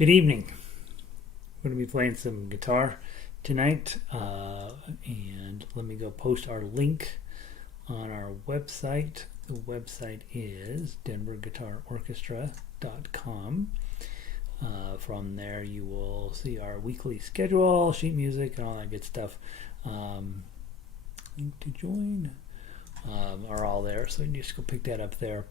Good evening. We're going to be playing some guitar tonight, and let me go post our link on our website. The website is denverguitarorchestra.com. From there you will see our weekly schedule, sheet music, and all that good stuff. Link to join are all there, so you just go pick that up there.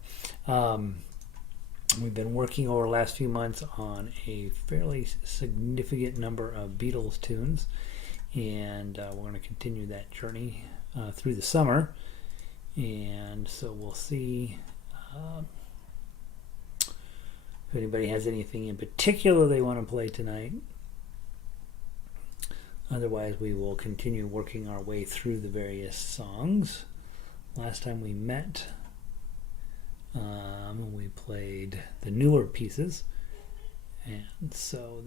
We've been working over the last few months on a fairly significant number of Beatles tunes, and we're going to continue that journey through the summer. And so we'll see if anybody has anything in particular they want to play tonight. Otherwise, we will continue working our way through the various songs. Last time we met, we played the newer pieces, and so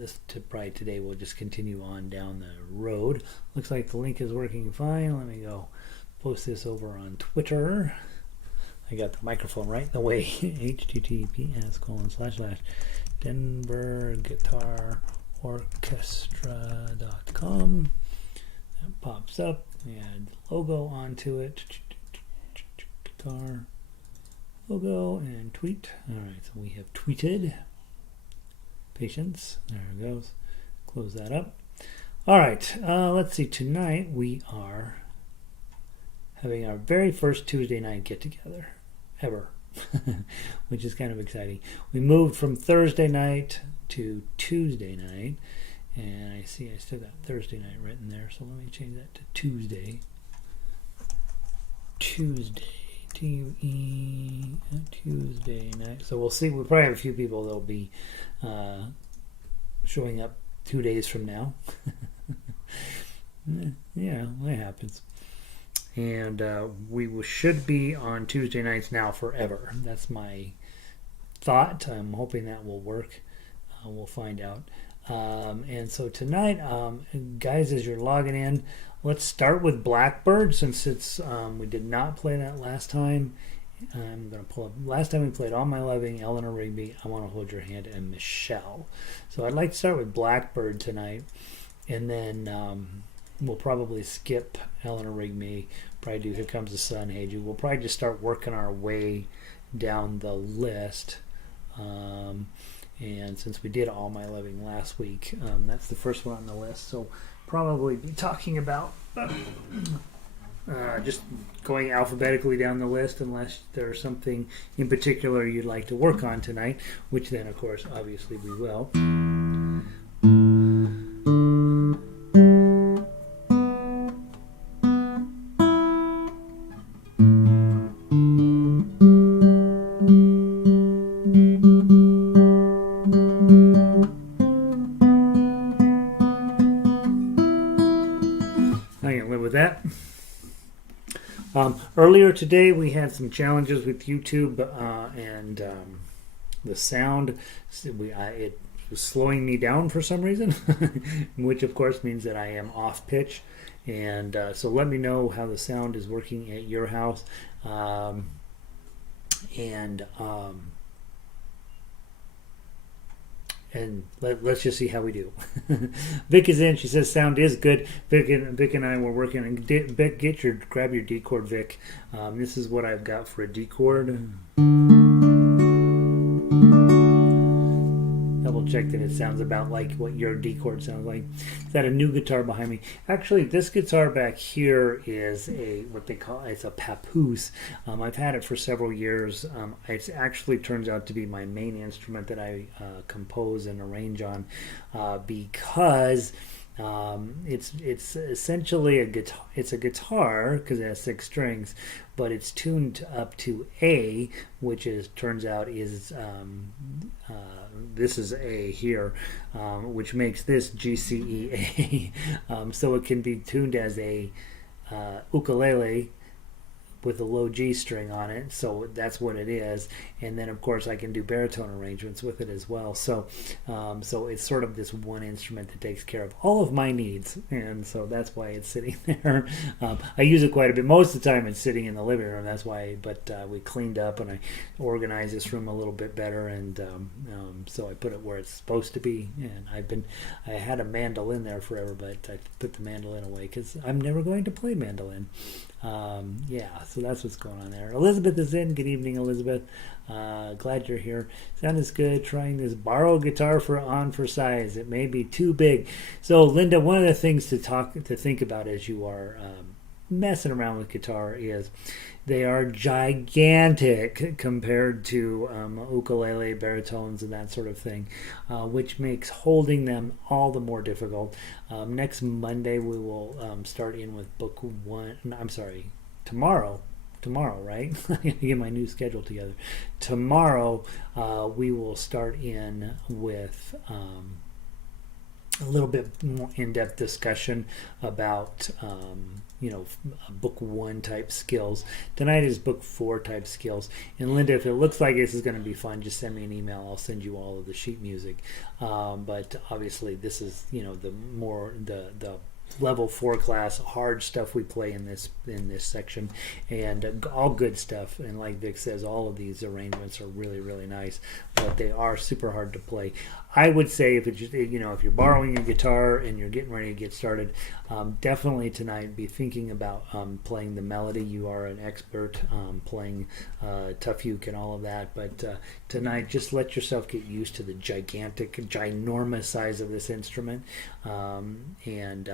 probably today we'll just continue on down the road. Looks like the link is working fine. Let me go post this over on Twitter. I got the microphone right in the way. https://denverguitarorchestra.com. That pops up. Add logo onto it. Guitar logo and tweet. Alright, so we have tweeted. Patience. There it goes. Close that up. Alright, let's see. Tonight we are having our very first Tuesday night get together ever, which is kind of exciting. We moved from Thursday night to Tuesday night, and I see I still got Thursday night written there, so let me change that to Tuesday. Tuesday night. So we'll see. We'll probably have a few people that'll be showing up 2 days from now. Yeah, that happens. And we should be on Tuesday nights now forever. That's my thought. I'm hoping that will work. We'll find out. And so tonight, guys, as you're logging in, let's start with Blackbird, since it's we did not play that last time. I'm going to pull up. Last time we played All My Loving, Eleanor Rigby, I Want to Hold Your Hand, and Michelle. So I'd like to start with Blackbird tonight, and then we'll probably skip Eleanor Rigby, probably do Here Comes the Sun, Hey Jude. We'll probably just start working our way down the list. And since we did All My Loving last week, that's the first one on the list. So probably be talking about just going alphabetically down the list, unless there's something in particular you'd like to work on tonight, which then, of course, obviously we will. Earlier today we had some challenges with YouTube and the sound. It was slowing me down for some reason, which of course means that I am off pitch. And so let me know how the sound is working at your house. And let's just see how we do. Vic is in. She says sound is good. Vic and I were working. And Vic, grab your D chord, Vic. This is what I've got for a D chord. Double check that it sounds about like what your D chord sounds like. Is that a new guitar behind me? Actually, this guitar back here is what they call, it's a papoose. I've had it for several years. It actually turns out to be my main instrument that I compose and arrange on, because it's essentially a guitar. It's a guitar because it has 6 strings, but it's tuned up to A, which turns out is this is A here, which makes this G, C, E, A. So it can be tuned as a ukulele, with a low G string on it, so that's what it is. And then of course I can do baritone arrangements with it as well. So so it's sort of this one instrument that takes care of all of my needs, and so that's why it's sitting there. I use it quite a bit. Most of the time it's sitting in the living room. That's why. But we cleaned up and I organized this room a little bit better, and so I put it where it's supposed to be. And I had a mandolin there forever, but I put the mandolin away because I'm never going to play mandolin. Yeah, so that's what's going on there. Elizabeth is in. Good evening, Elizabeth. Glad you're here. Sound is good. Trying this borrow guitar for size. It may be too big. So, Linda, one of the things to think about as you are messing around with guitar is they are gigantic compared to ukulele, baritones, and that sort of thing, which makes holding them all the more difficult. Next Monday we will start in with book one. I'm sorry, tomorrow, right? I gotta get my new schedule together. Tomorrow we will start in with a little bit more in-depth discussion about book one type skills. Tonight is book 4 type skills. And Linda, if it looks like this is going to be fun, just send me an email. I'll send you all of the sheet music. But obviously this is the level 4 class hard stuff we play in this section, and all good stuff. And like Vic says, all of these arrangements are really, really nice, but they are super hard to play. I would say if you're borrowing a guitar and you're getting ready to get started, definitely tonight be thinking about playing the melody. You are an expert playing tough uke and all of that, but tonight just let yourself get used to the ginormous size of this instrument, and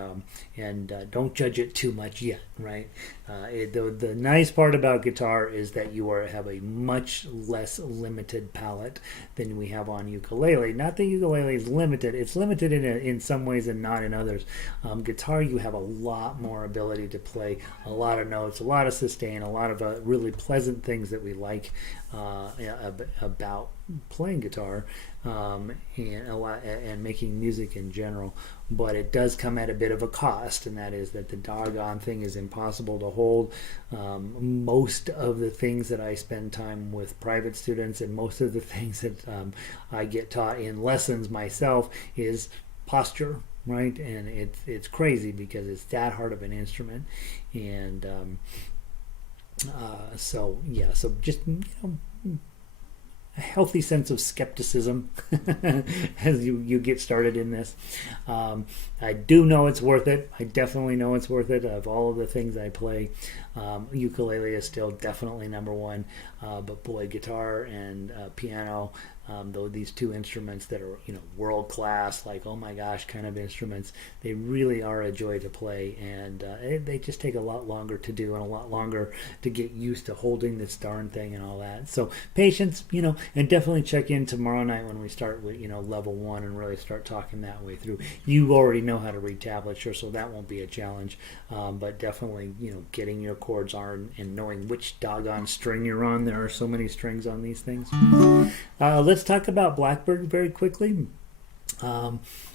don't judge it too much yet. Right? The nice part about guitar is that you have a much less limited palette than we have on ukulele. Not that ukulele is limited; it's limited in some ways and not in others. Guitar, you have a lot more ability to play a lot of notes, a lot of sustain, a lot of really pleasant things that we like about playing guitar and making music in general. But it does come at a bit of a cost, and that is that the doggone thing is impossible to hold. Most of the things that I spend time with private students, and most of the things that I get taught in lessons myself, is posture, right? And it's crazy because it's that hard of an instrument. And so just a healthy sense of skepticism as you get started in this. I do know it's worth it. I definitely know it's worth it. Of all of the things I play, ukulele is still definitely number one. But boy, guitar and piano, though these two instruments that are world class, like oh my gosh kind of instruments, they really are a joy to play, and they just take a lot longer to do and a lot longer to get used to holding this darn thing and all that. So patience, and definitely check in tomorrow night when we start with level 1 and really start talking that way through. You already know how to read tablature, so that won't be a challenge. But definitely getting your chords on and knowing which doggone string you're on. There are so many strings on these things. Let's talk about Blackbird very quickly.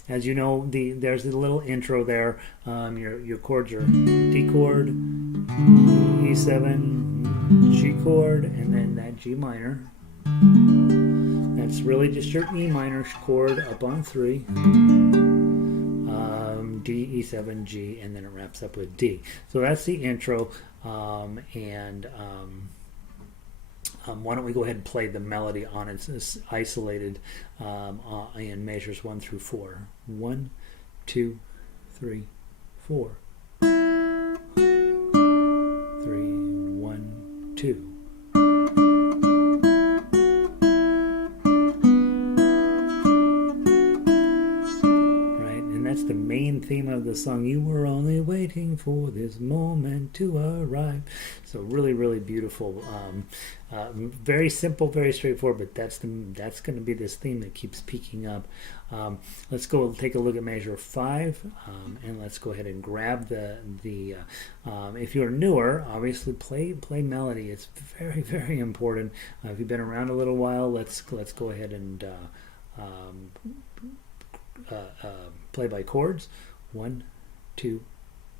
As you know, there's a little intro there. Your chords are D chord, E7, G chord, and then that G minor. That's really just your E minor chord up on 3. D, E7, G, and then it wraps up with D. So that's the intro. Why don't we go ahead and play the melody on its isolated in measures 1 through 4. 1, 2, 3, 4. 3, 1, 2. The main theme of the song. You were only waiting for this moment to arrive. So really, really beautiful. Very simple, very straightforward, but that's going to be this theme that keeps peaking up. Let's go take a look at measure 5, and let's go ahead and grab the if you're newer, obviously play melody. It's very, very important. If you've been around a little while, let's go ahead and play by chords. 1, 2,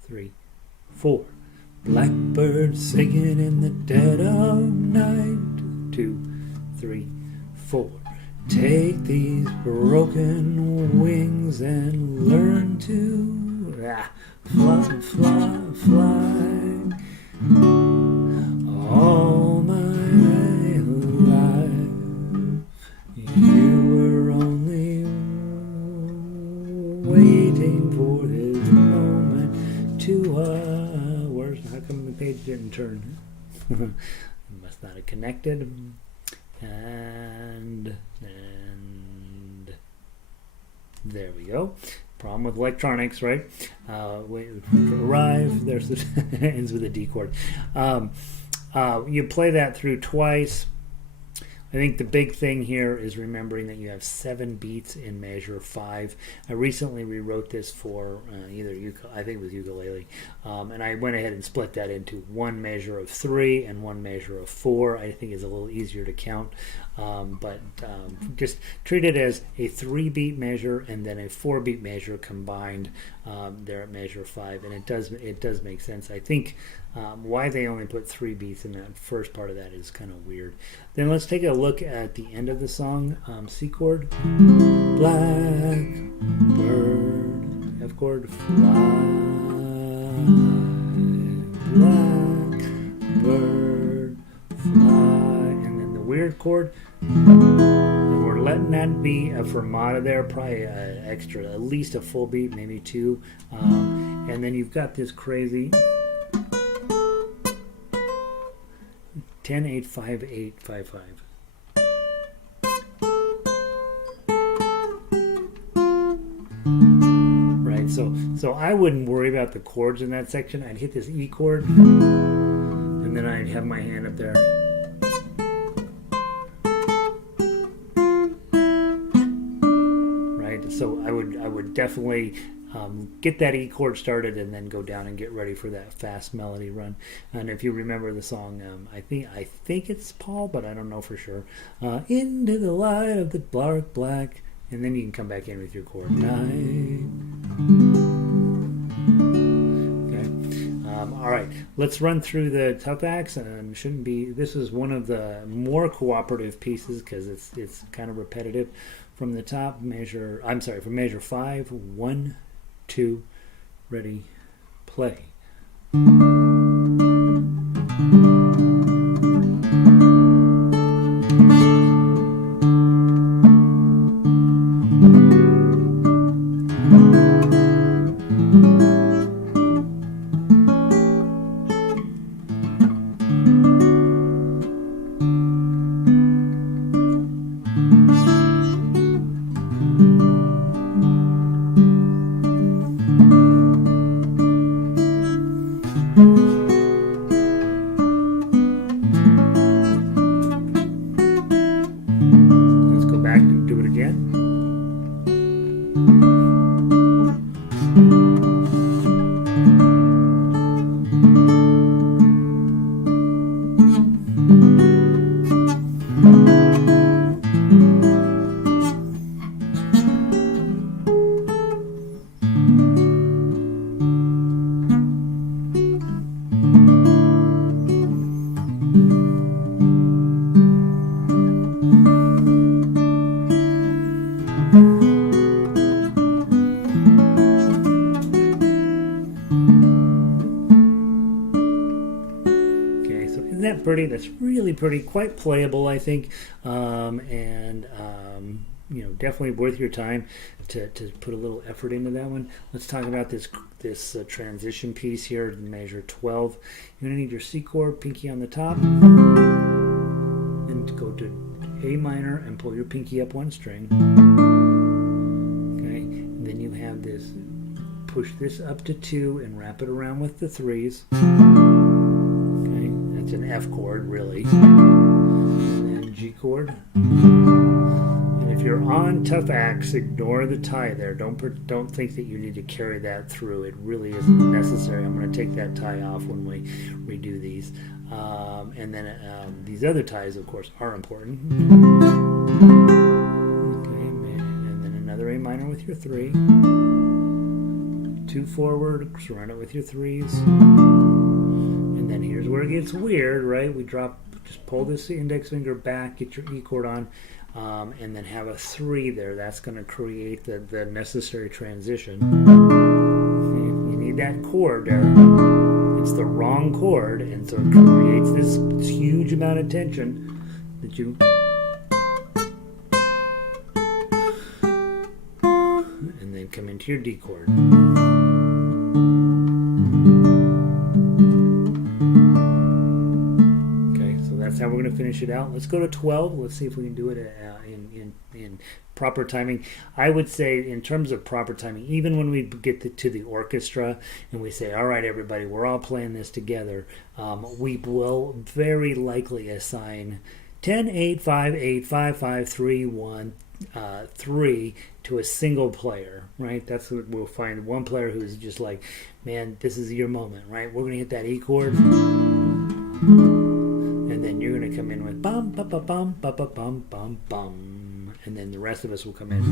3, 4. Blackbird singing in the dead of night. 2, 3, 4. Take these broken wings and learn to fly, fly, fly. All my life, you were only waiting for this moment to how come the page didn't turn? Must not have connected. And there we go. Problem with electronics, right? Arrive. There's the ends with a D chord. You play that through twice. I think the big thing here is remembering that you have 7 beats in measure 5. I recently rewrote this for I think it was ukulele, and I went ahead and split that into 1 measure of 3 and 1 measure of 4. I think it's a little easier to count, but just treat it as a 3-beat measure and then a 4-beat measure combined there at measure 5, and it does make sense. I think why they only put 3 beats in that first part of that is kind of weird. Then let's take a look at the end of the song. C chord, Blackbird, F chord, fly, Blackbird, fly, and then the weird chord. And we're letting that be a fermata there, probably extra, at least a full beat, maybe 2. And then you've got this crazy 10, 8, 5, 8, 5, 5. Right, so I wouldn't worry about the chords in that section. I'd hit this E chord, and then I'd have my hand up there. Right, so I would definitely get that E chord started and then go down and get ready for that fast melody run. And if you remember the song, I think it's Paul, but I don't know for sure. Into the light of the dark black, and then you can come back in with your chord 9. Okay. All right, let's run through the tough acts. This is one of the more cooperative pieces because it's kind of repetitive. From the top measure, from measure 5, 1, 2, ready, play. Let's go back and do it again. Pretty, that's really pretty, quite playable, I think, definitely worth your time to put a little effort into that one. Let's talk about this transition piece here, measure 12. You're going to need your C chord, pinky on the top, and to go to A minor and pull your pinky up 1 string. Okay, and then you have this, push this up to 2 and wrap it around with the 3s. It's an F chord, really, and then G chord. And if you're on tough acts, ignore the tie there. Don't think that you need to carry that through. It really isn't necessary. I'm going to take that tie off when we redo these. And then these other ties, of course, are important. Okay, and then another A minor with your 3. 2 forward, surround it with your 3s. And then here's where it gets weird, right? We drop, just pull this index finger back, get your E chord on, and then have a 3 there. That's going to create the necessary transition. You need that chord there. It's the wrong chord, and so it creates this huge amount of tension that you... and then come into your D chord. Okay, so that's how we're going to finish it out. Let's go to 12. Let's see if we can do it in proper timing. I would say in terms of proper timing, even when we get to the orchestra and we say, all right, everybody, we're all playing this together, we will very likely assign 10, 8, 5, 8, 5, 5, 3, 1, 3 to a single player, right? That's what we'll find. One player who's just like, man, this is your moment, right? We're going to hit that E chord. And then you're going to come in with bum, bum, bum, bum, bum, bum, bum, bum, bum. And then the rest of us will come in.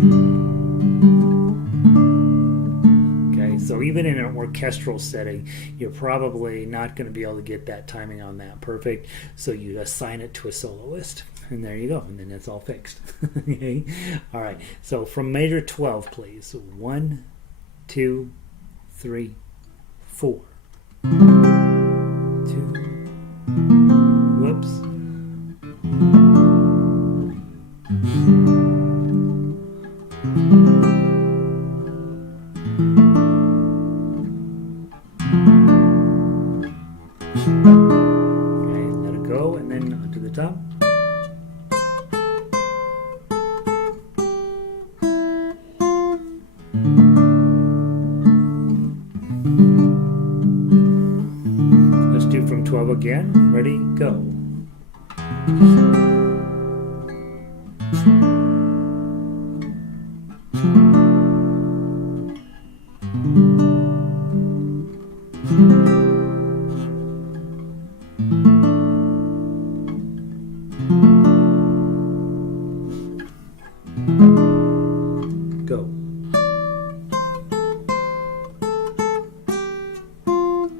Okay, so even in an orchestral setting, you're probably not going to be able to get that timing on that perfect. So you assign it to a soloist. And there you go. And then it's all fixed. Okay. All right. So from major 12, please. So 1, 2, 3, 4. 2. Whoops. Okay, let it go, and then onto the top. Let's do from 12 again. Ready, go. Go.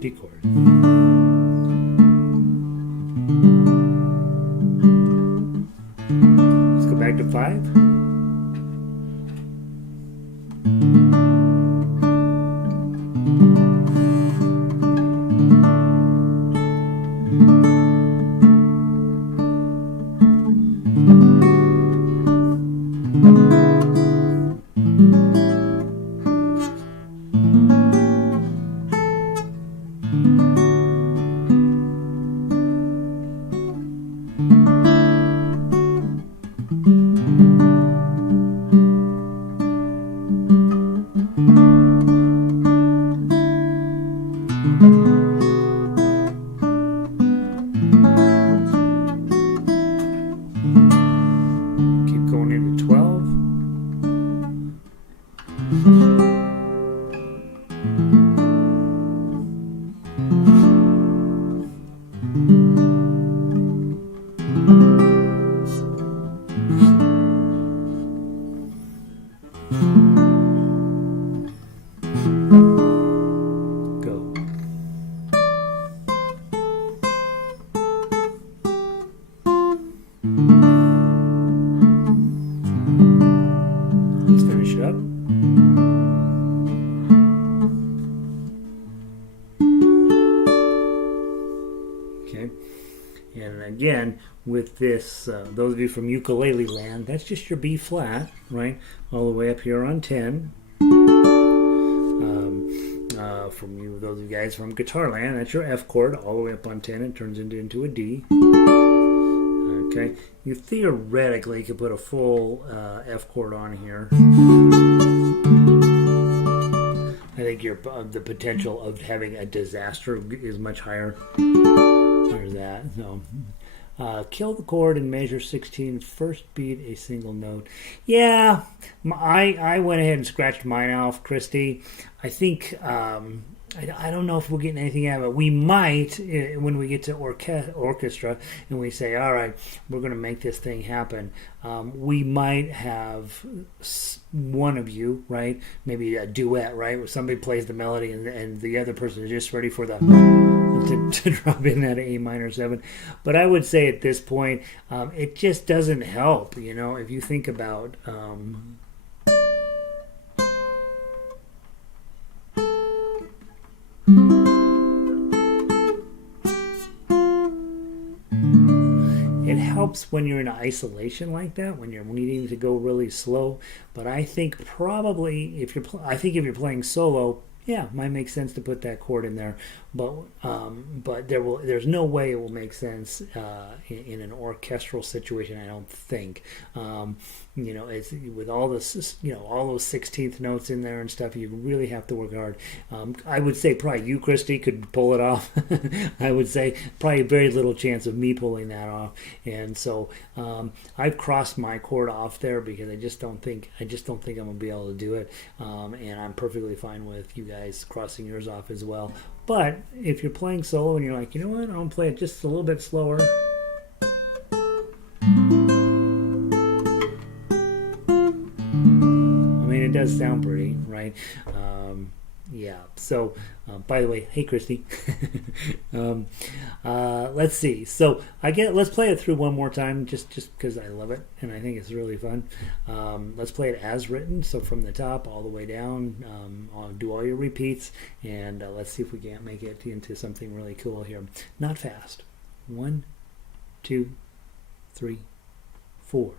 D chord. Let's go back to 5. Keep going into 12. Go. Let's finish it up. Okay. And again, with this, those of you from ukulele land, that's just your B flat, right? All the way up here on 10. From you, those of you guys from guitar land, that's your F chord all the way up on 10. It turns into a D. Okay, you theoretically could put a full F chord on here. I think the potential of having a disaster is much higher. There's that. So, kill the chord in measure 16. First beat a single note. Yeah, I went ahead and scratched mine off, Christy. I think I don't know if we're getting anything out of it. We might when we get to orchestra and we say, all right, we're going to make this thing happen. We might have one of you, right? Maybe a duet, right? Where somebody plays the melody and the other person is just ready for the to drop in that A minor 7. But I would say at this point, it just doesn't help. If you think about it helps when you're in isolation like that, when you're needing to go really slow. But I think probably if you're playing solo, yeah, it might make sense to put that chord in there, but there's no way it will make sense in an orchestral situation. I don't think. It's with all this, all those 16th notes in there and stuff. You really have to work hard. I would say probably you, Christy, could pull it off. I would say probably very little chance of me pulling that off. And so I've crossed my chord off there because I just don't think I'm gonna be able to do it. And I'm perfectly fine with you guys crossing yours off as well. But if you're playing solo and you're like, you know what, I'm gonna play it just a little bit slower. It does sound pretty, right? Yeah. So, by the way, hey, Christy. Let's see. So let's play it through one more time, just because I love it and I think it's really fun. Let's play it as written. So from the top all the way down. I'll do all your repeats, and let's see if we can't make it into something really cool here. Not fast. 1, 2, 3, 4.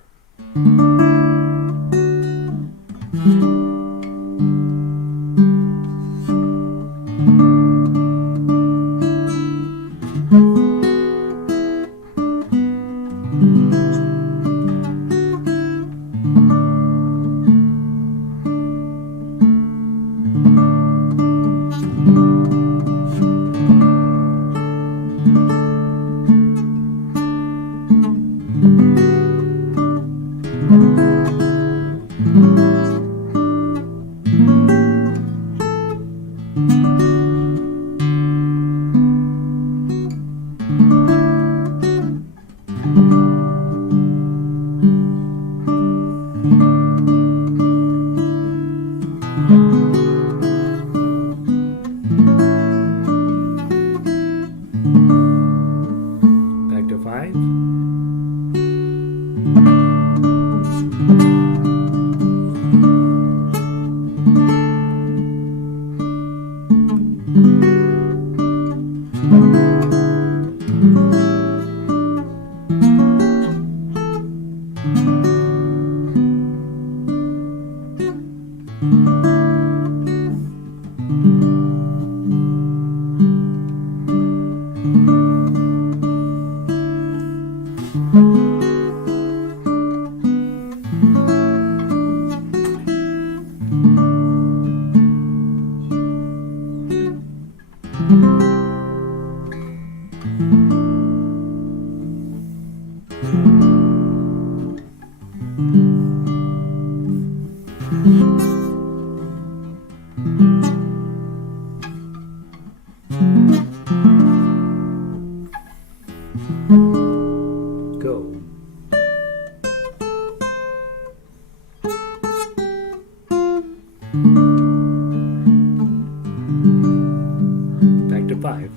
Back to 5.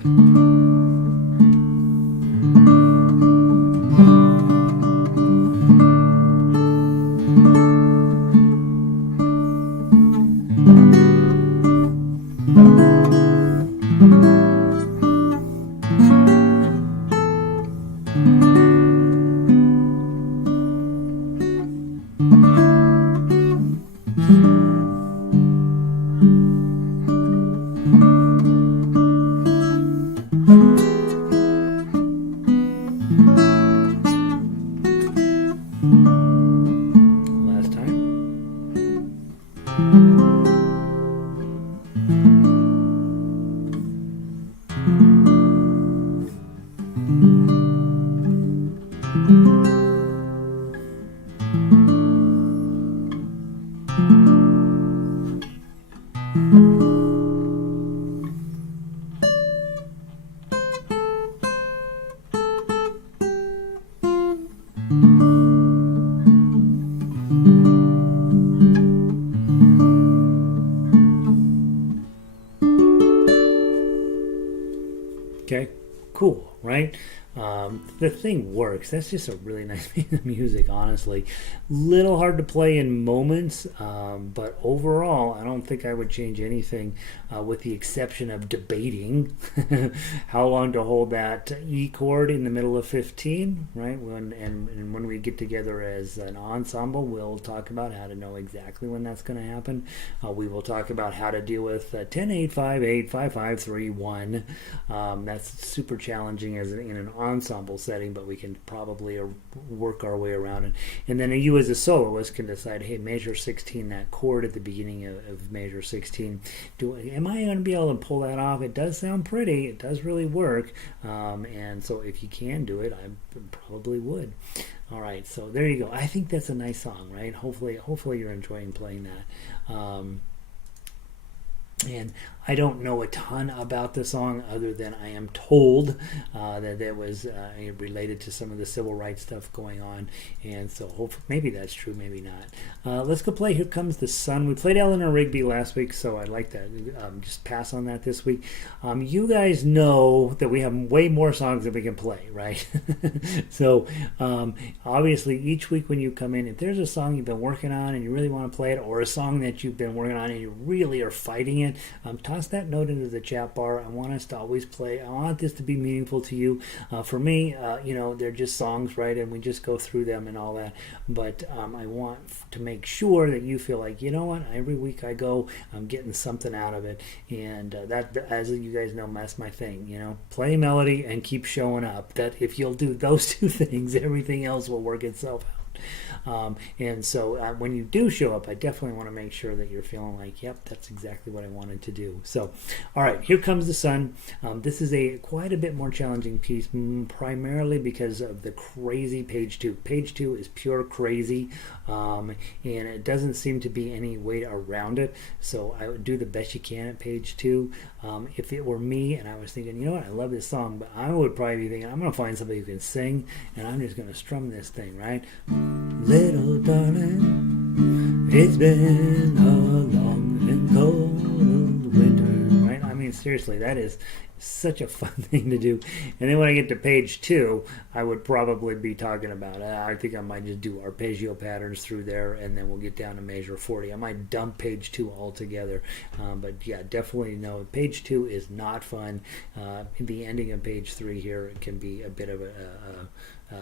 Last time. right? The thing works. That's just a really nice piece of music, honestly. Little hard to play in moments, but overall, I don't think I would change anything, with the exception of debating how long to hold that E chord in the middle of 15, right? And when we get together as an ensemble, we'll talk about how to know exactly when that's going to happen. We will talk about how to deal with 10, 8, 5, 8, 5, 5, 3, 1. That's super challenging as in an ensemble setting, but we can probably work our way around it. And then you as a soloist can decide, hey, measure 16, that chord at the beginning of measure 16, am I going to be able to pull that off? It does sound pretty. It does really work. And so if you can do it, I probably would. All right, so there you go. I think that's a nice song, right? Hopefully you're enjoying playing that. And I don't know a ton about the song other than I am told that it was related to some of the civil rights stuff going on. And so hopefully, maybe that's true, maybe not. Let's go play Here Comes the Sun. We played Eleanor Rigby last week, so I'd like to just pass on that this week. You guys know that we have way more songs that we can play, right? So obviously each week when you come in, if there's a song you've been working on and you really want to play it, or a song that you've been working on and you really are fighting it, toss that note into the chat bar. I want us to always play. I want this to be meaningful to you. For me, they're just songs, right? And we just go through them and all that. But I want to make sure that you feel like, you know what, every week I go, I'm getting something out of it. And that, as you guys know, that's my thing. Play melody and keep showing up. That if you'll do those two things, everything else will work itself out. And so when you do show up, I definitely want to make sure that you're feeling like, yep, that's exactly what I wanted to do. So, all right, Here Comes the Sun. This is quite a bit more challenging piece, primarily because of the crazy page 2. Page 2 is pure crazy, and it doesn't seem to be any way around it. So I would do the best you can at page 2. If it were me and I was thinking, you know what, I love this song, but I would probably be thinking, I'm going to find somebody who can sing, and I'm just going to strum this thing, right? Little darling, it's been a long and cold winter, right? I mean, seriously, that is such a fun thing to do. And then when I get to page 2, I would probably be talking about, I think I might just do arpeggio patterns through there, and then we'll get down to measure 40. I might dump page 2 altogether. But yeah, definitely no, page 2 is not fun. The ending of page 3 here can be a bit of a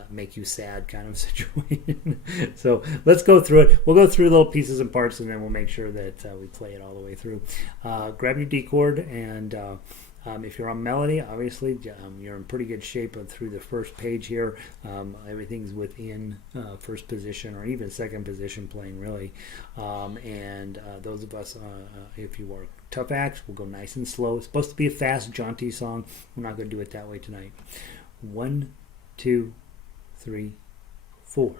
make you sad kind of situation. So let's go through it. We'll go through little pieces and parts, and then we'll make sure that we play it all the way through. Grab your D chord, and if you're on melody, obviously you're in pretty good shape through the first page here. Everything's within first position or even second position playing, really. And those of us, if you are tough acts, we'll go nice and slow. It's supposed to be a fast, jaunty song. We're not going to do it that way tonight. 1, 2, 3, 4.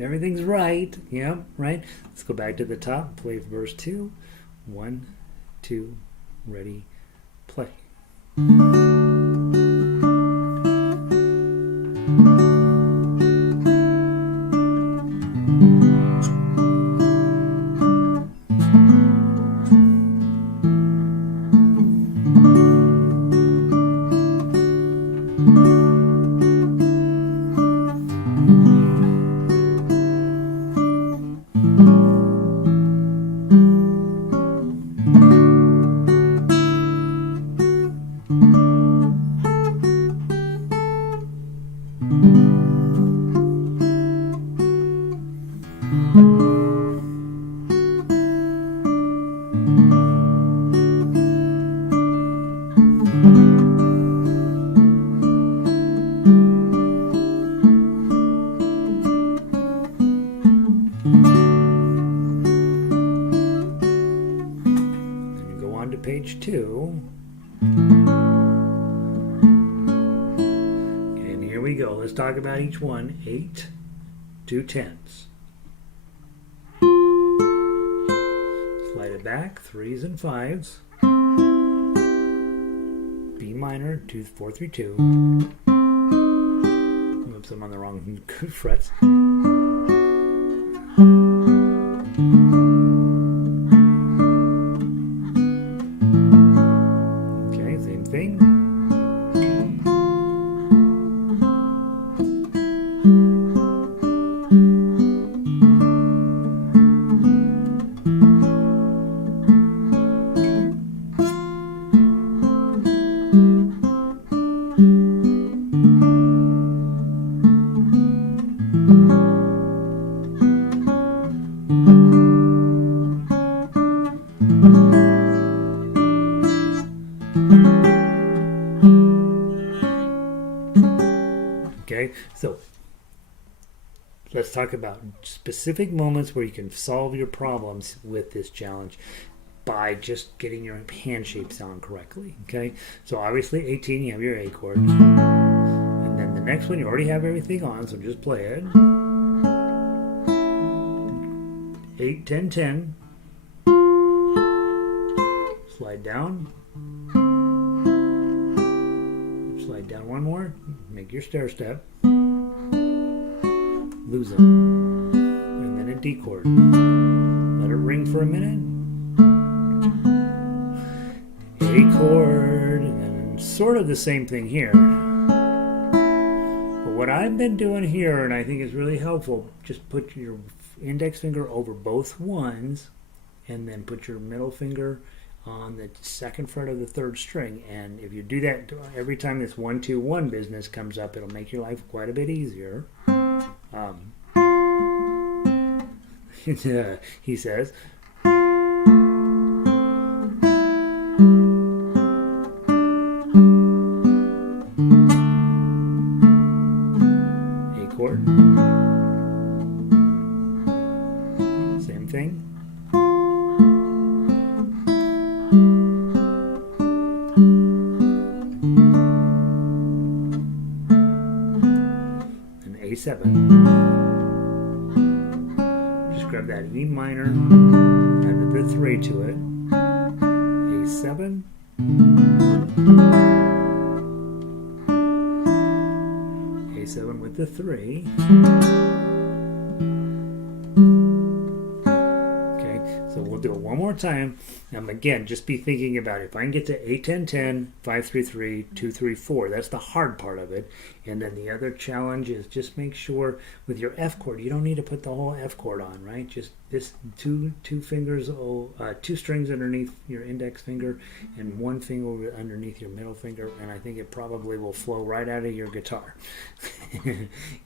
Everything's right. Yeah, right. Let's go back to the top. Play verse 2. 1, 2, ready, play. let's talk about each one. 8, 2 10s. Slide it back, 3s and 5s. B minor, 2 4 3 2. Oops, I'm on the wrong frets. Okay, same thing. Okay, so let's talk about specific moments where you can solve your problems with this challenge by just getting your hand shape sound correctly. Okay, so obviously 18, you have your A chord, and then the next one you already have everything on, so just play it. 8 10 10. Slide down. Slide down one more. Make your stair step. Lose them. And then a D chord. Let it ring for a minute. A chord. And then sort of the same thing here. But what I've been doing here, and I think is really helpful, just put your index finger over both ones, and then put your middle finger on the second fret of the third string. And if you do that every time this 1 2 1 business comes up, it'll make your life quite a bit easier. He says. A chord. Same thing. A7. Just grab that E minor, add the 3 to it. A7. A7 with the 3. Okay, so we'll do it one more time. Again, just be thinking about it. If I can get to 8 10 10, 5 3 3, 2 3 4, that's the hard part of it. And then the other challenge is just make sure with your F chord, you don't need to put the whole F chord on, right? Just this two fingers, 2 strings underneath your index finger and 1 finger underneath your middle finger, and I think it probably will flow right out of your guitar.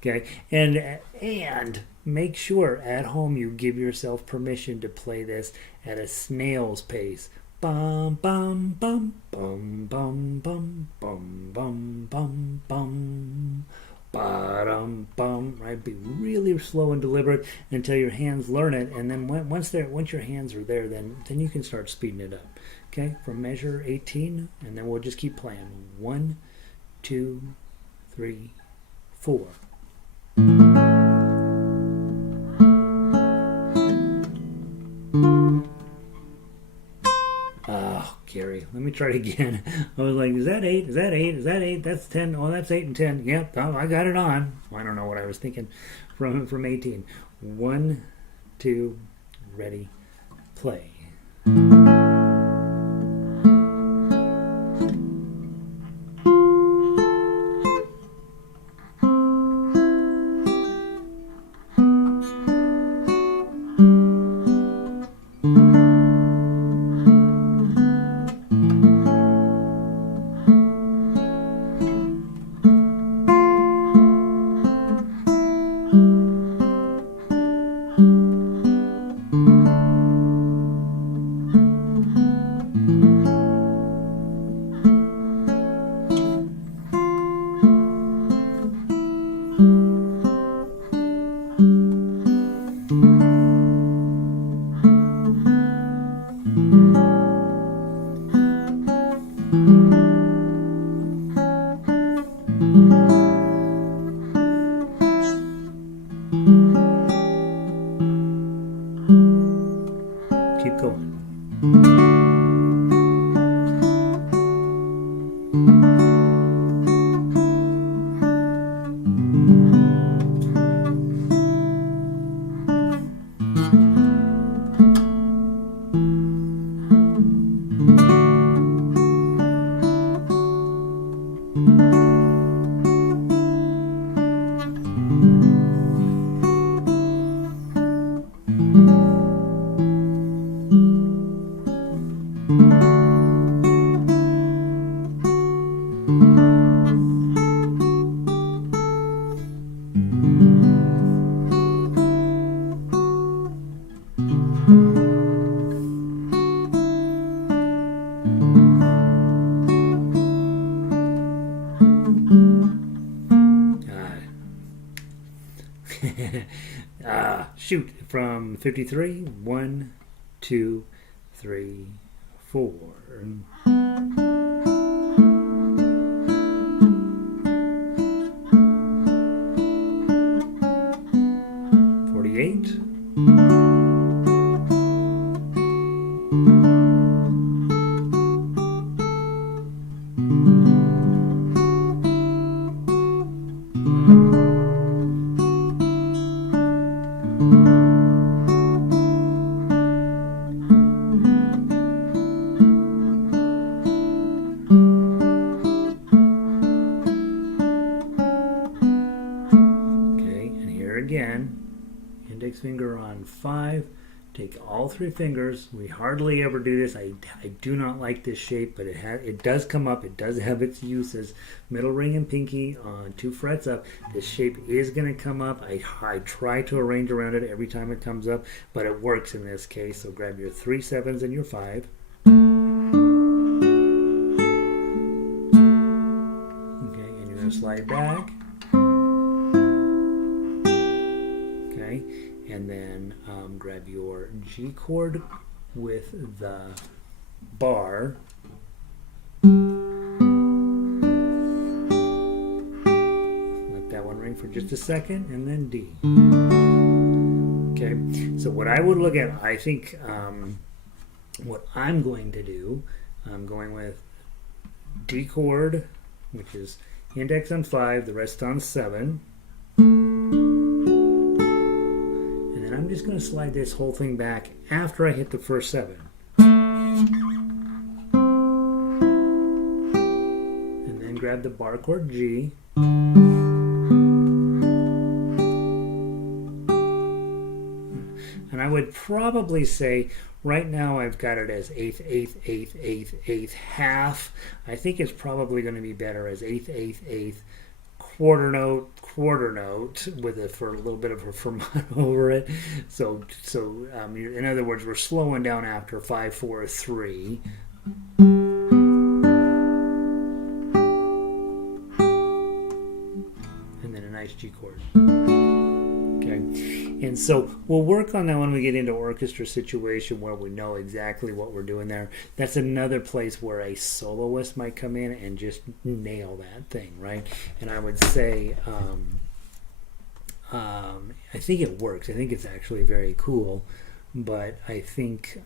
Okay, and make sure at home you give yourself permission to play this at a snail's pace. Bum bum bum bum bum bum bum bum bum bum ba-dum bum, right? Be really slow and deliberate until your hands learn it, and then once your hands are there, then you can start speeding it up. Okay, from measure 18, and then we'll just keep playing. 1 2 3 4. Oh, Gary, let me try it again. I was like, is that 8? Is that 8? Is that 8? That's 10. Oh, that's 8 and 10. Yep, I got it on. I don't know what I was thinking from 18. 1 2, ready, play. Shoot, from 53, 1, 2, 3, 4. 48. Again, index finger on 5, take all 3 fingers. We hardly ever do this. I do not like this shape, but it does come up. It does have its uses. Middle ring and pinky on 2 frets up. This shape is going to come up. I try to arrange around it every time it comes up, but it works in this case. So grab your 3 7s and your 5. Okay, and you're going to slide back. And then grab your G chord with the bar. Let that one ring for just a second, and then D. Okay, so what I would look at, I think what I'm going to do, I'm going with D chord, which is index on 5, the rest on 7. I'm just going to slide this whole thing back after I hit the first 7. And then grab the bar chord G. And I would probably say right now I've got it as eighth, eighth, eighth, eighth, eighth, half. I think it's probably going to be better as eighth, eighth, eighth, quarter note with it for a little bit of a fermata over it. So in other words, we're slowing down after 5, 4, 3. And then a nice G chord. Okay. And so we'll work on that when we get into orchestra situation where we know exactly what we're doing there. That's another place where a soloist might come in and just nail that thing, right? And I would say, I think it works. I think it's actually very cool, but I think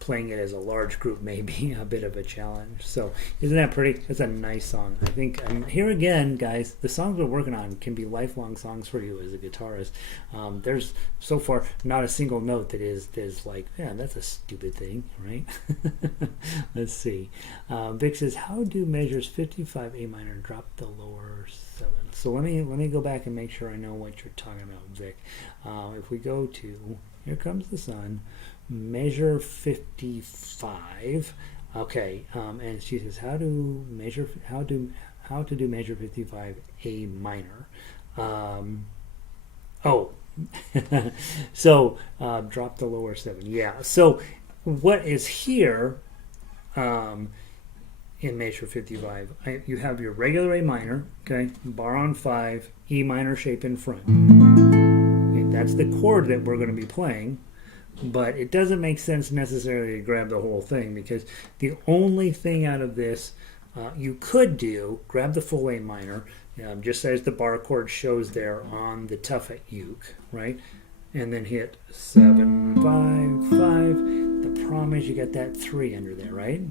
playing it as a large group may be a bit of a challenge. So isn't that pretty? That's a nice song. I think here again, guys, the songs we're working on can be lifelong songs for you as a guitarist. There's so far not a single note that is like, yeah, that's a stupid thing, right? Let's see. Vic says, how do measures 55 A minor drop the lower 7? So let me go back and make sure I know what you're talking about, Vic. If we go to Here Comes the Sun, measure 55. Okay, and she says how to do measure 55 A minor. So drop the lower 7. Yeah. So what is here in measure 55? You have your regular A minor, okay, bar on 5, E minor shape in front. Okay, that's the chord that we're going to be playing. But it doesn't make sense necessarily to grab the whole thing, because the only thing out of this you could do, grab the full A minor, just as the bar chord shows there on the tuffet uke, right? And then hit 7, 5, 5. The problem is you got that 3 under there, right?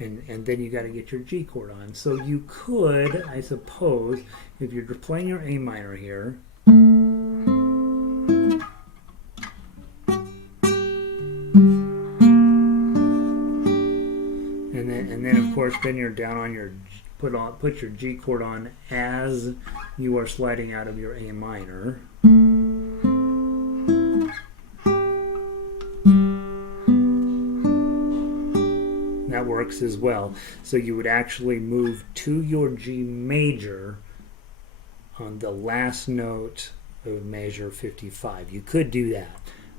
And then you got to get your G chord on. So you could, I suppose, if you're playing your A minor here, and then of course then you're down on your put your G chord on as you are sliding out of your A minor. That works as well. So you would actually move to your G major on the last note of measure 55. You could do that.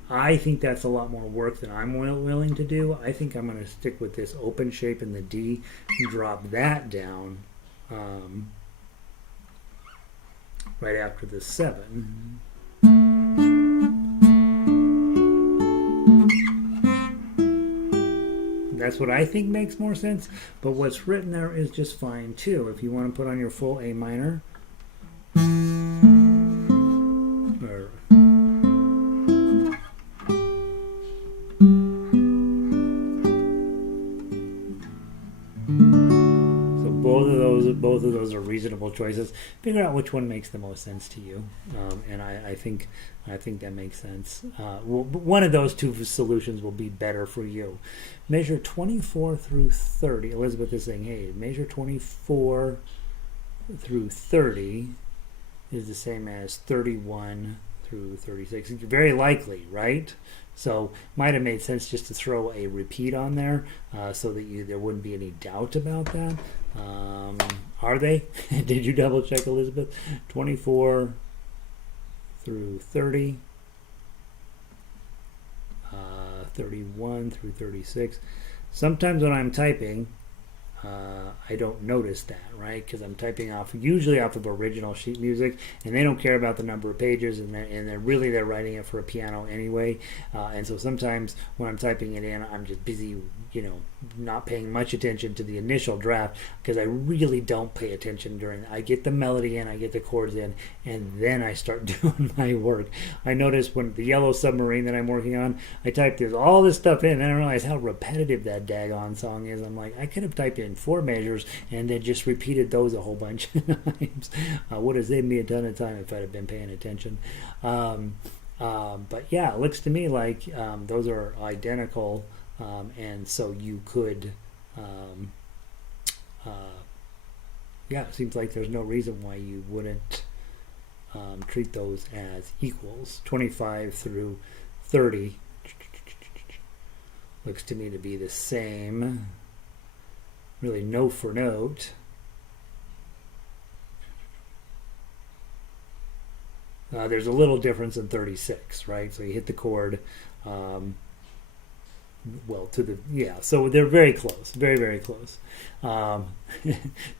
I think that's a lot more work than I'm willing to do. I think I'm going to stick with this open shape in the D, drop that down, um, right after the 7. That's what I think makes more sense, but what's written there is just fine too. If you want to put on your full A minor, or so both of those are reasonable choices. Figure out which one makes the most sense to you, and I think that makes sense. One of those two solutions will be better for you. Measure 24 through 30. Elizabeth is saying, hey, measure 24 through 30 is the same as 31 through 36. Very likely, right? So might have made sense just to throw a repeat on there so that there wouldn't be any doubt about that. Are they? Did you double check, Elizabeth? 24 through 30. 31 through 36. Sometimes when I'm typing, I don't notice that, right? Because I'm typing usually off of original sheet music, and they don't care about the number of pages, and they're writing it for a piano anyway. And so sometimes when I'm typing it in, I'm just busy, not paying much attention to the initial draft because I really don't pay attention I get the melody in, I get the chords in, and then I start doing my work. I notice when the Yellow Submarine that I'm working on, I typed all this stuff in, and I realize how repetitive that daggone song is. I'm like, I could have typed in 4 measures and then just repeated those a whole bunch of times. Would have saved me a ton of time if I'd have been paying attention. But yeah, it looks to me like those are identical, and so you could it seems like there's no reason why you wouldn't treat those as equals. 25 through 30 looks to me to be the same, really note for note. There's a little difference in 36, right? So you hit the chord, so they're very close, very, very close.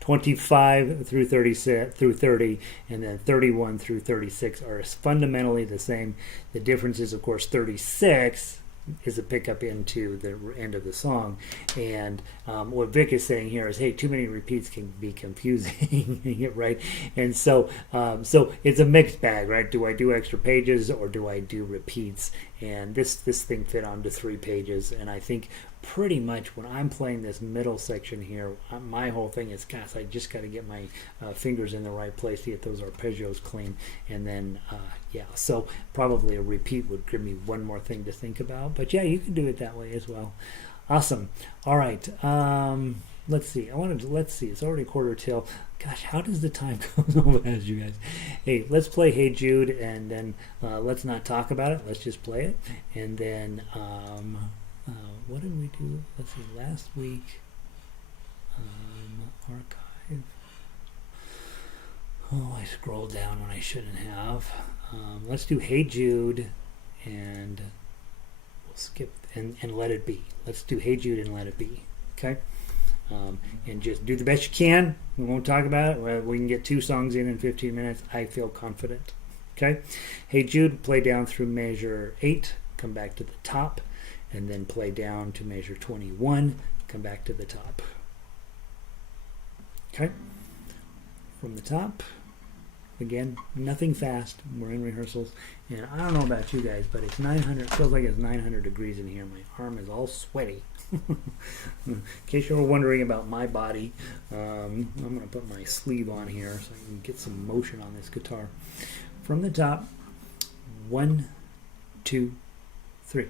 25 through 30, and then 31 through 36 are fundamentally the same. The difference is, of course, 36 is a pickup into the end of the song, and what Vic is saying here is, hey, too many repeats can be confusing, right? And so it's a mixed bag, right? Do I do extra pages or do I do repeats? And this thing fit onto 3 pages, and I think pretty much when I'm playing this middle section here, my whole thing is, gosh, I just got to get my fingers in the right place to get those arpeggios clean, and then so probably a repeat would give me one more thing to think about. But yeah, you can do it that way as well. Awesome. All right. Let's see. Let's see. It's already 1:15. Gosh, how does the time go so fast, you guys? Hey, let's play Hey Jude, and then let's not talk about it. Let's just play it. And then what did we do? Let's see. Last week, archive. Oh, I scrolled down when I shouldn't have. Let's do Hey Jude, and we'll skip and Let It Be. Let's do Hey Jude and Let It Be. Okay? And just do the best you can. We won't talk about it. We can get 2 songs in 15 minutes. I feel confident. Okay? Hey Jude, play down through measure 8, come back to the top, and then play down to measure 21, come back to the top. Okay? From the top. Again, nothing fast. We're in rehearsals. And I don't know about you guys, but it's 900. It feels like it's 900 degrees in here. My arm is all sweaty. In case you were wondering about my body, I'm going to put my sleeve on here so I can get some motion on this guitar. From the top, 1, 2, 3.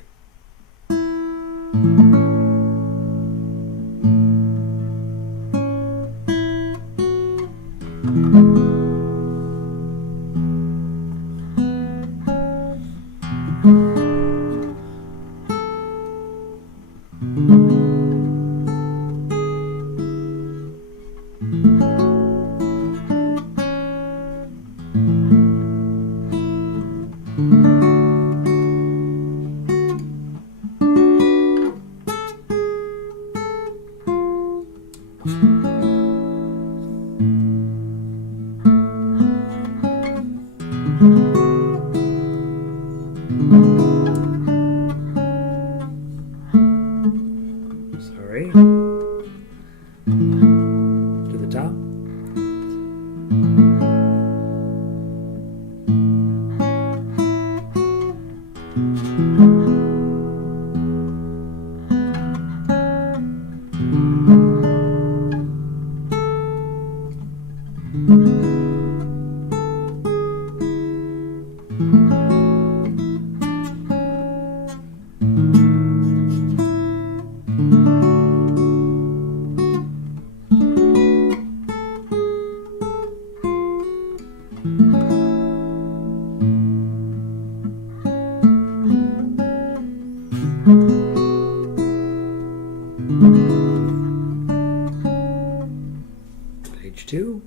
Page 2.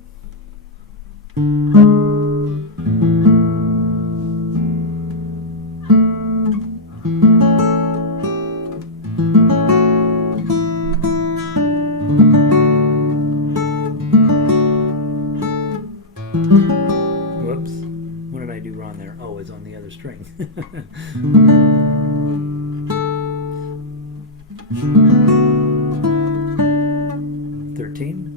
Whoops. What did I do wrong there? Oh, it's on the other string. 13.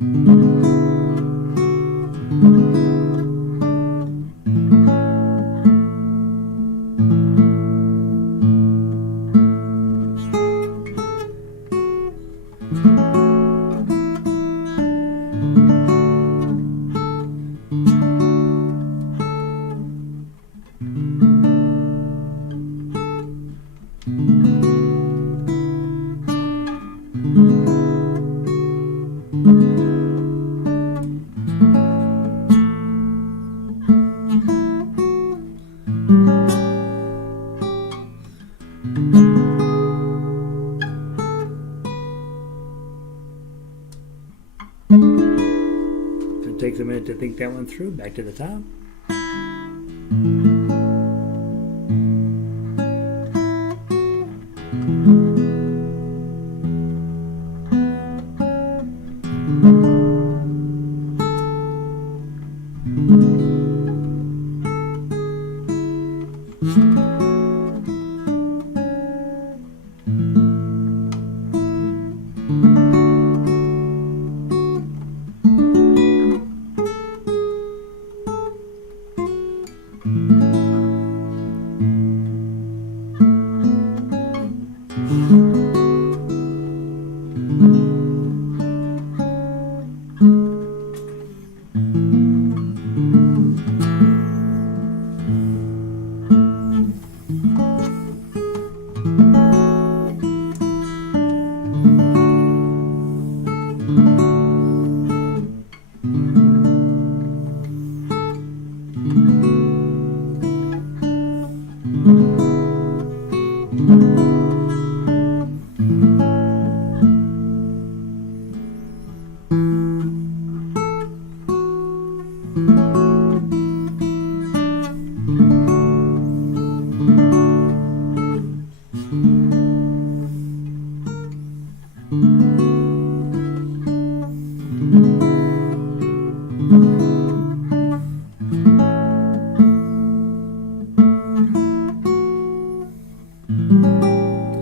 So it takes a minute to think that one through. Back to the top.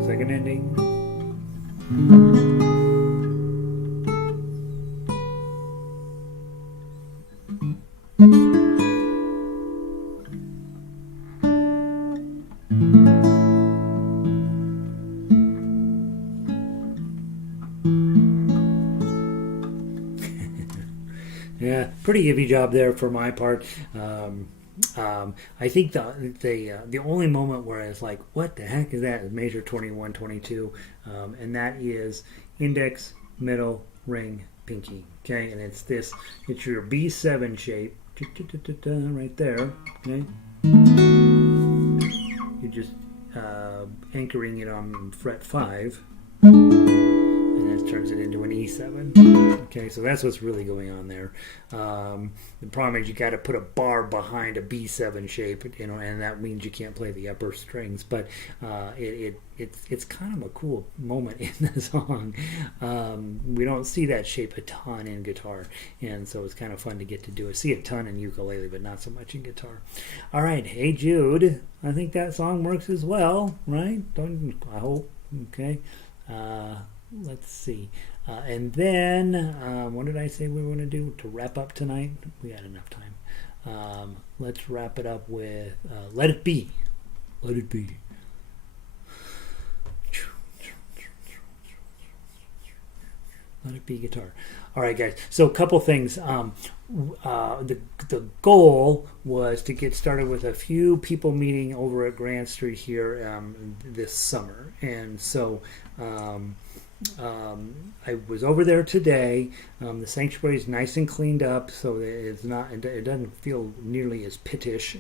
Second ending. Yeah, pretty easy job there for my part. I think the only moment where it's like, what the heck is that? Is Major 21, 22, and that is index, middle, ring, pinky. Okay, and it's your B7 shape, right there. Okay, you're just anchoring it on fret 5. And then it turns it into an E7. Okay, so that's what's really going on there. The problem is you got to put a bar behind a B7 shape, and that means you can't play the upper strings. But it's kind of a cool moment in the song. We don't see that shape a ton in guitar, and so it's kind of fun to get to do it. See a ton in ukulele, but not so much in guitar. All right, Hey Jude. I think that song works as well, right? I hope. Okay. Let's see. And then, what did I say we were going to do to wrap up tonight? We had enough time. Let's wrap it up with Let It Be. Let It Be. Let It Be guitar. All right, guys. So a couple things. The goal was to get started with a few people meeting over at Grand Street here this summer, and so I was over there today. The sanctuary is nice and cleaned up, so that it's not. It doesn't feel nearly as pittish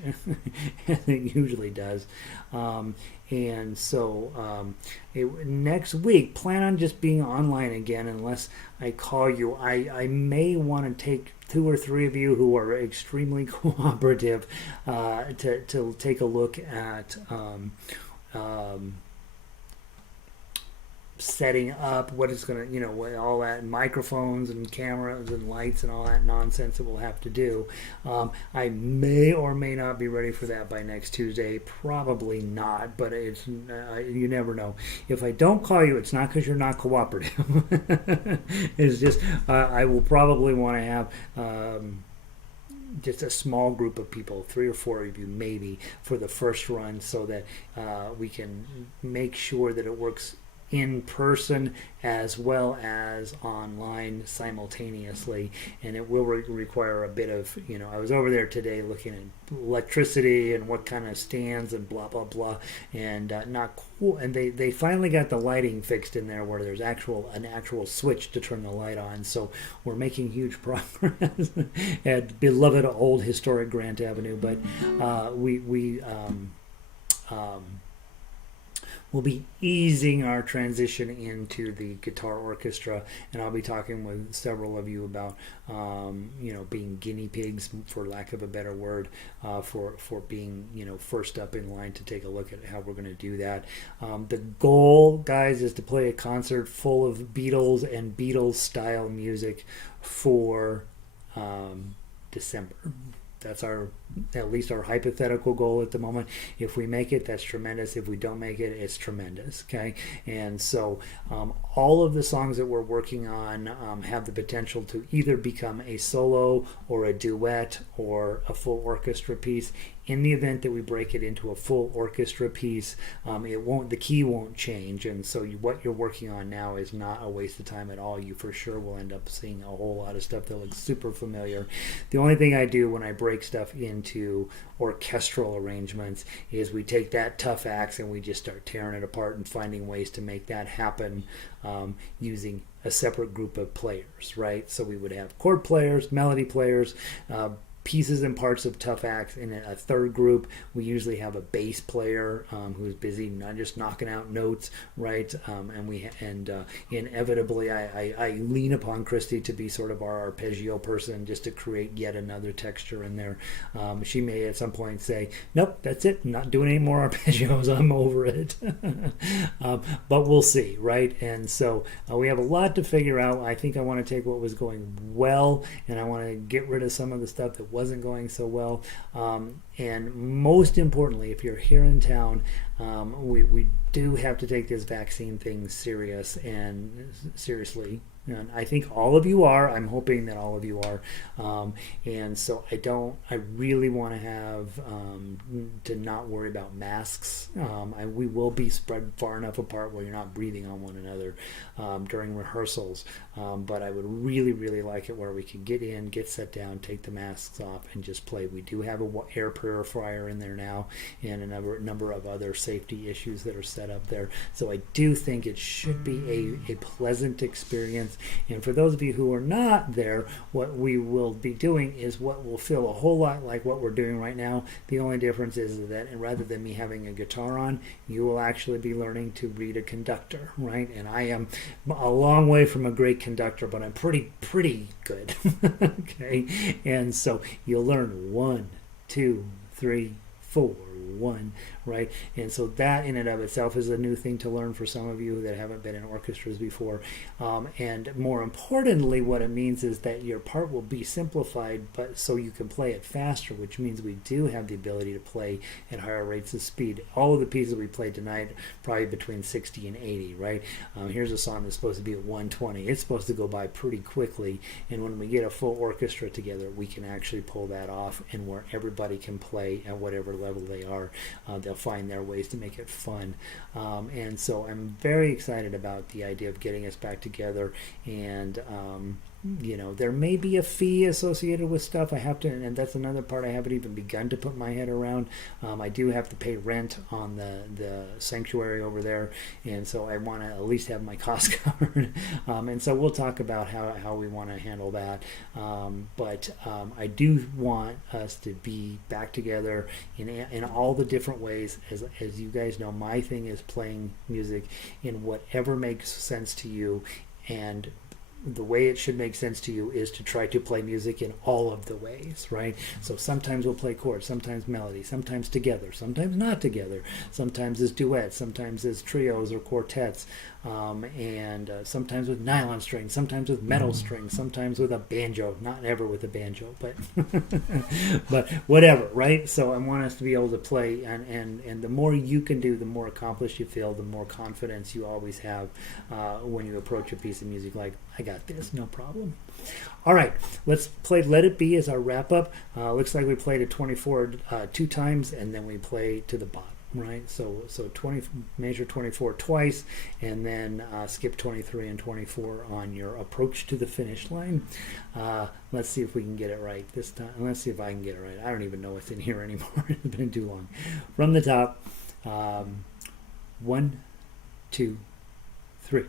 as it usually does. Um, and so next week, plan on just being online again, unless I call you. I may want to take two or three of you who are extremely cooperative to take a look at. Um, Setting up what it's going to, all that microphones and cameras and lights and all that nonsense that we'll have to do. I may or may not be ready for that by next Tuesday. Probably not, but it's you never know. If I don't call you, it's not because you're not cooperative. It's just I will probably want to have. Just a small group of people, 3 or 4 of you maybe, for the first run, so that we can make sure that it works in person as well as online simultaneously, and it will require a bit of, I was over there today looking at electricity and what kind of stands and blah blah blah, and not cool. And they finally got the lighting fixed in there where there's an actual switch to turn the light on. So we're making huge progress at beloved old historic Grant Avenue, but we'll be easing our transition into the guitar orchestra, and I'll be talking with several of you about, being guinea pigs, for lack of a better word, for being, first up in line to take a look at how we're going to do that. The goal, guys, is to play a concert full of Beatles and Beatles style music for December. That's at least our hypothetical goal at the moment. If we make it, that's tremendous. If we don't make it, it's tremendous. Okay, and so all of the songs that we're working on have the potential to either become a solo or a duet or a full orchestra piece. In the event that we break it into a full orchestra piece, the key won't change, and so what you're working on now is not a waste of time at all. You for sure will end up seeing a whole lot of stuff that looks super familiar. The only thing I do when I break stuff into orchestral arrangements is we take that tough axe and we just start tearing it apart and finding ways to make that happen using a separate group of players, right? So we would have chord players, melody players, pieces and parts of tough acts. In a third group, we usually have a bass player who's busy not just knocking out notes, right? And inevitably I lean upon Christy to be sort of our arpeggio person, just to create yet another texture in there. She may at some point say, nope, that's it, I'm not doing any more arpeggios, I'm over it. But we'll see, right? And so we have a lot to figure out. I think I want to take what was going well, and I want to get rid of some of the stuff that wasn't going so well. And most importantly, if you're here in town, we do have to take this vaccine thing seriously. And I think all of you are. I'm hoping that all of you are. And so I really want to have to not worry about masks. We will be spread far enough apart where you're not breathing on one another during rehearsals. But I would really, really like it where we can get in, get set down, take the masks off, and just play. We do have an air purifier in there now, and a number of other safety issues that are set up there. So I do think it should be a pleasant experience. And for those of you who are not there, what we will be doing is what will feel a whole lot like what we're doing right now. The only difference is that rather than me having a guitar on, you will actually be learning to read a conductor, right? And I am a long way from a great conductor, but I'm pretty good. Okay, and so you'll learn 1, 2, 3, 4, 1, right? And so that in and of itself is a new thing to learn for some of you that haven't been in orchestras before. And more importantly, what it means is that your part will be simplified, but so you can play it faster, which means we do have the ability to play at higher rates of speed. All of the pieces we played tonight, probably between 60 and 80, right? Here's a song that's supposed to be at 120. It's supposed to go by pretty quickly, and when we get a full orchestra together, we can actually pull that off, and where everybody can play at whatever level they are, they'll find their ways to make it fun. And so I'm very excited about the idea of getting us back together and there may be a fee associated with stuff. I have to, and that's another part I haven't even begun to put my head around. I do have to pay rent on the sanctuary over there, and so I want to at least have my costs covered. And so we'll talk about how we want to handle that. But I do want us to be back together in all the different ways. As you guys know, my thing is playing music in whatever makes sense to you, and the way it should make sense to you is to try to play music in all of the ways, right? So sometimes we'll play chords, sometimes melody, sometimes together, sometimes not together, sometimes as duets, sometimes as trios or quartets, and sometimes with nylon strings, sometimes with metal strings, sometimes with a banjo, not ever with a banjo, but but whatever, right? So I want us to be able to play, and the more you can do, the more accomplished you feel, the more confidence you always have when you approach a piece of music like, I got this, no problem. All right, let's play Let It Be as our wrap up. Looks like we played a 24 two times, and then we play to the bottom, right? So 20, measure 24 twice, and then skip 23 and 24 on your approach to the finish line. Let's see if we can get it right this time. Let's see if I can get it right. I don't even know what's in here anymore. It's been too long. From the top, 1, 2, 3.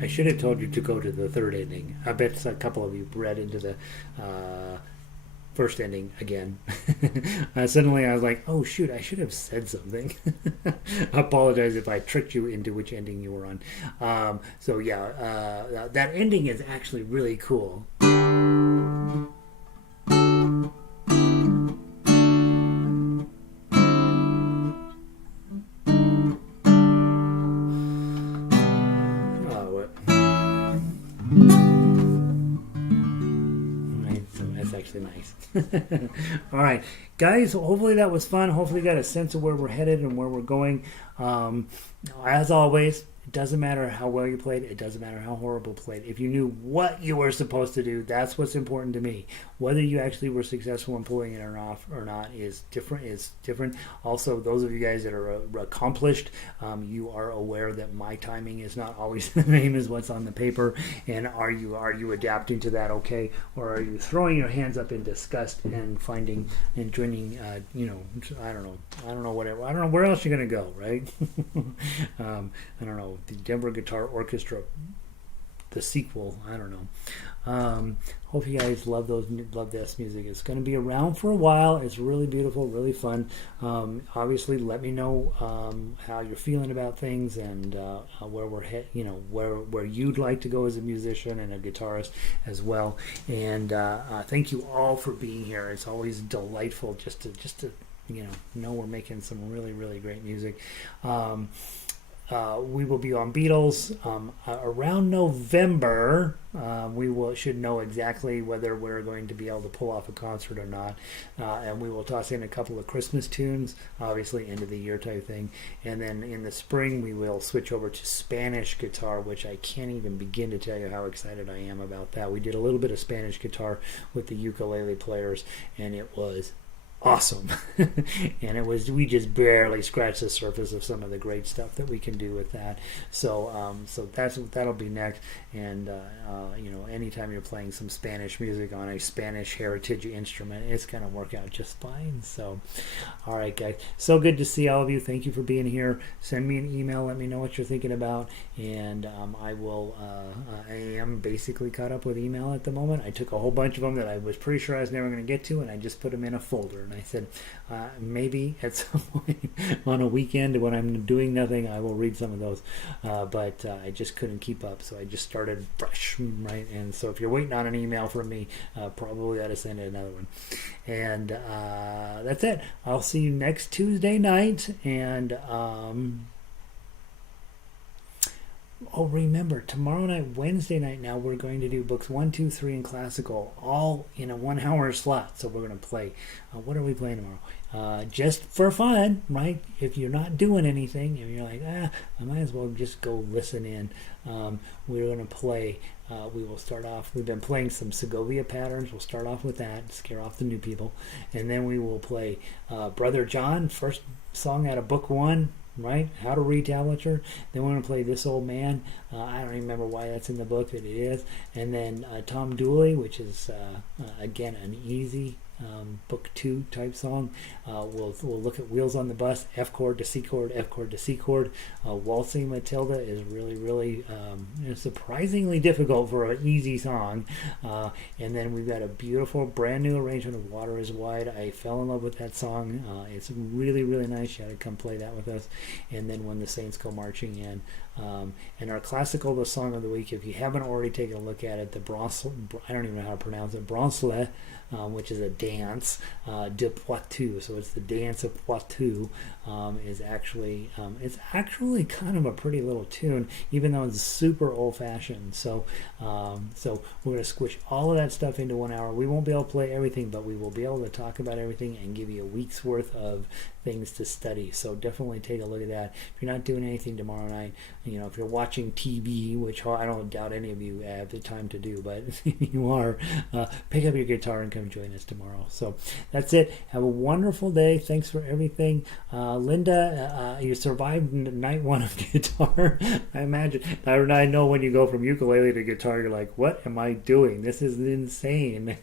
I should have told you to go to the third ending. I bet a couple of you read into the first ending again. Suddenly I was like, oh shoot, I should have said something. I apologize if I tricked you into which ending you were on. So yeah, that ending is actually really cool. Nice. All right, guys, hopefully that was fun. Hopefully you got a sense of where we're headed and where we're going. As always, it doesn't matter how well you played. It doesn't matter how horrible you played. If you knew what you were supposed to do, that's what's important to me. Whether you actually were successful in pulling it off or not is different. Also, those of you guys that are accomplished, you are aware that my timing is not always the same as what's on the paper. And are you adapting to that? Okay, or are you throwing your hands up in disgust and finding and joining? I don't know where else you're gonna go, right? I don't know, the Denver Guitar Orchestra, the sequel. I don't know. Hope you guys love this music. It's going to be around for a while. It's really beautiful, really fun. Obviously, let me know how you're feeling about things and where we're where you'd like to go as a musician and a guitarist as well. And thank you all for being here. It's always delightful just to know we're making some really, really great music. We will be on Beatles around November. We should know exactly whether we're going to be able to pull off a concert or not, and we will toss in a couple of Christmas tunes, obviously end of the year type thing, and then in the spring we will switch over to Spanish guitar, which I can't even begin to tell you how excited I am about that. We did a little bit of Spanish guitar with the ukulele players, and it was awesome. And we just barely scratched the surface of some of the great stuff that we can do with that. So that'll be next. And anytime you're playing some Spanish music on a Spanish heritage instrument, it's going to work out just fine. So all right, guys, so good to see all of you. Thank you for being here. Send me an email, let me know what you're thinking about, and I am basically caught up with email at the moment. I took a whole bunch of them that I was pretty sure I was never going to get to, and I just put them in a folder. And I said, maybe at some point on a weekend when I'm doing nothing, I will read some of those. But I just couldn't keep up, so I just started fresh, right? And so if you're waiting on an email from me, probably ought to send another one. And that's it. I'll see you next Tuesday night. And remember, tomorrow night, Wednesday night now, we're going to do books 1, 2, 3 in classical, all in a 1 hour slot. So we're going to play. What are we playing tomorrow? Just for fun, right? If you're not doing anything and you're like, I might as well just go listen in. We're going to play. We will start off. We've been playing some Segovia patterns. We'll start off with that, scare off the new people, and then we will play Brother John, first song out of book 1. Right? How to read tablature. Then we're going to play This Old Man. I don't even remember why that's in the book, but it is. And then Tom Dooley, which is, again, an easy book 2 type song. We'll look at Wheels on the Bus, F chord to C chord, F chord to C chord. Waltzing Matilda is really, really surprisingly difficult for an easy song. And then we've got a beautiful brand new arrangement of Water is Wide. I fell in love with that song. It's really, really nice. You had to come play that with us. And then When the Saints Go Marching In. And our classical, the song of the week, if you haven't already taken a look at it, I don't even know how to pronounce it, Brancelet, which is a dance, de Poitou. So it's the dance of Poitou. Is actually it's actually kind of a pretty little tune, even though it's super old-fashioned. So we're going to squish all of that stuff into 1 hour. We won't be able to play everything, but we will be able to talk about everything and give you a week's worth of things to study. So definitely take a look at that. If you're not doing anything tomorrow night, if you're watching TV, which I don't doubt any of you have the time to do, but if you are, pick up your guitar and come join us tomorrow. So that's it. Have a wonderful day. Thanks for everything. Linda, you survived night 1 of guitar. I imagine. I know when you go from ukulele to guitar, you're like, what am I doing? This is insane.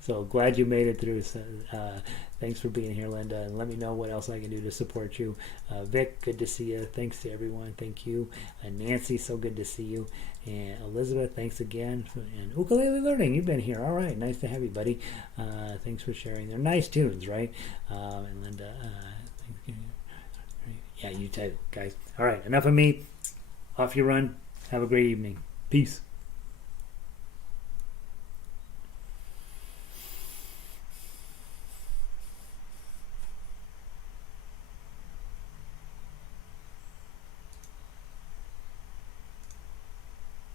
So glad you made it through. Thanks for being here, Linda, and let me know what else I can do to support you. Vic, good to see you. Thanks to everyone. Thank you. Nancy, so good to see you. And Elizabeth, thanks again. And Ukulele Learning, you've been here. All right, nice to have you, buddy. Thanks for sharing. They're nice tunes, right? And Linda, thank you. Yeah, you too, guys. All right, enough of me. Off you run. Have a great evening. Peace.